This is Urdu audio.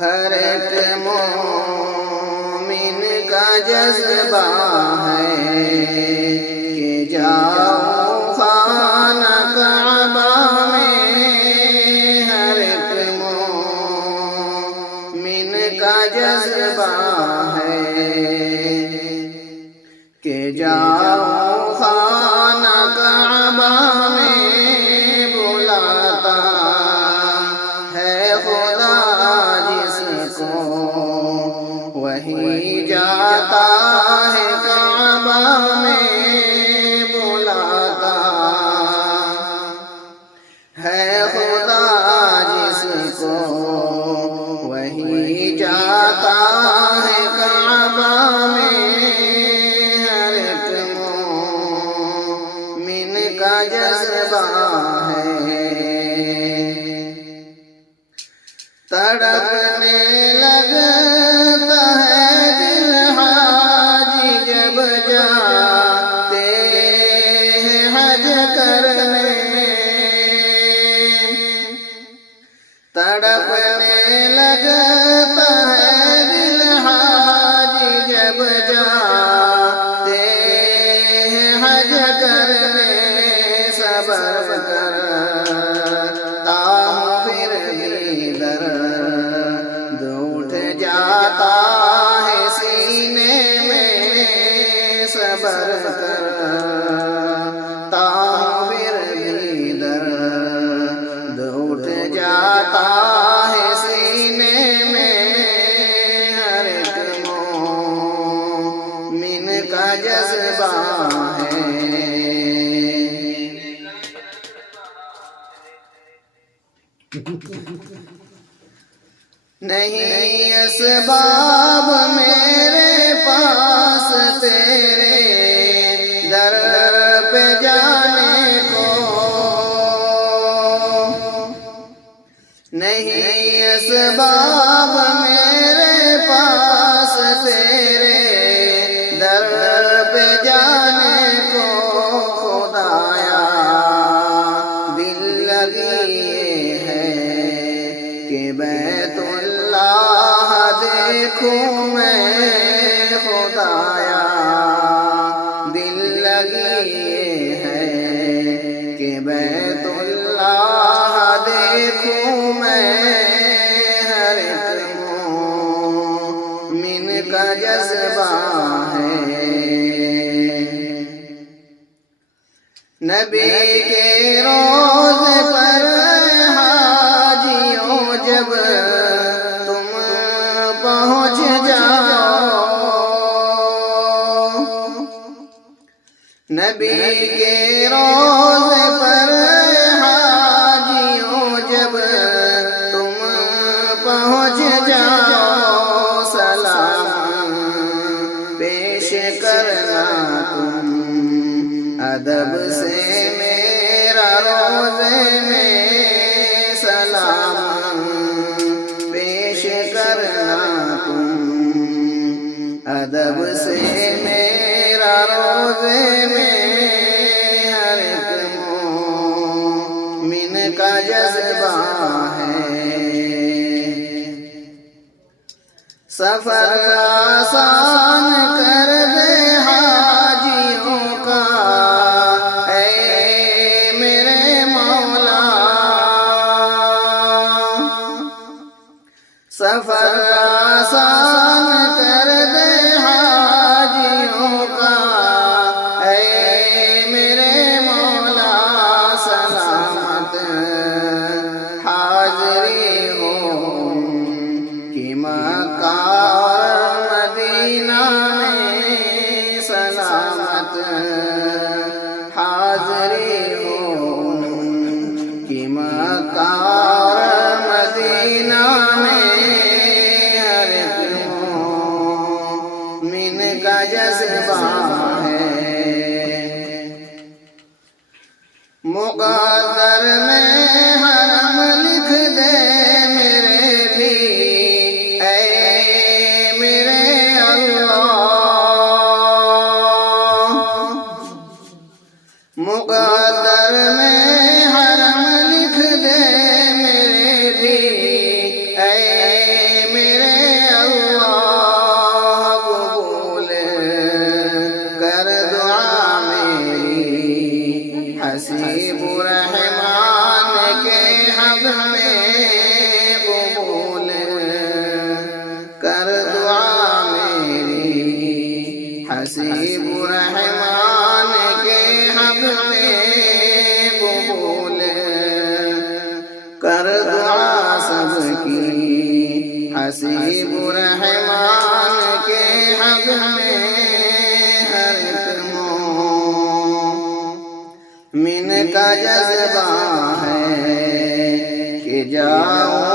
ہر ایک مومن کا جذبہ ہے کہ جاؤ خانہ کعبہ میں، ہر ایک مومن کا جذبہ ہے کہ جاؤ خانہ کعبہ میں، بلاتا ہے خدا جس کو وہی جاتا ہے کعبہ میں، بلاتا ہے خدا جس کو وہی جاتا ہے کعبہ میں، ہر ایک مومن کا جذبہ ہے۔ تڑپنے لگتا ہے دل حاجی جب جاتے ہیں حج کرنے، تڑپنے لگتا ہے دل حاجی جب جاتے ہیں حج کرنے، صبر کرتا ہوں پھر بھی درد اٹھ جاتا ہے سینے میں، صبر کرتا ہوں پھر بھی درد اٹھ جاتا ہے سینے میں، ہر ایک مومن کا جذبہ ہے۔ نہیں اسباب میرے پاس تیرے در پہ جانے کو، نہیں اسباب میرے پاس تیرے در پہ جانے کو، خدایا دل لگی ہے کہ بیت اللہ دیکھوں میں، خدایا دل لگی ہے کہ بیت اللہ دیکھوں میں، ہر ایک مومن کا جذبہ ہے۔ نبی کے روضے پر حاجیوں جب تم پہنچ جاؤ، نبی کے روضے پر حاجیوں جب تم پہنچ جاؤ، سلام پیش کرنا تم ادب سے میرا روضے میں، سلام پیش کرنا تم ادب سے میرا روضے میں، ہر ایک مومن کا جذبہ ہے۔ سفر آسان کر دے حاجیوں کا اے میرے مولا، سفر آسان کر دے حاجیوں کا اے میرے مولا، سلامت حاضری ہو کہ مکہ اور مدینہ میں، سلامت حاضری ہو کہ مکہ اور مدینہ میں، ہر ایک حسیب رحمان کے حق میں قبول کر دعا سب کی، حسیب رحمان کے حق میں ہر ایک مومن کا جذبہ ہے کہ جاؤں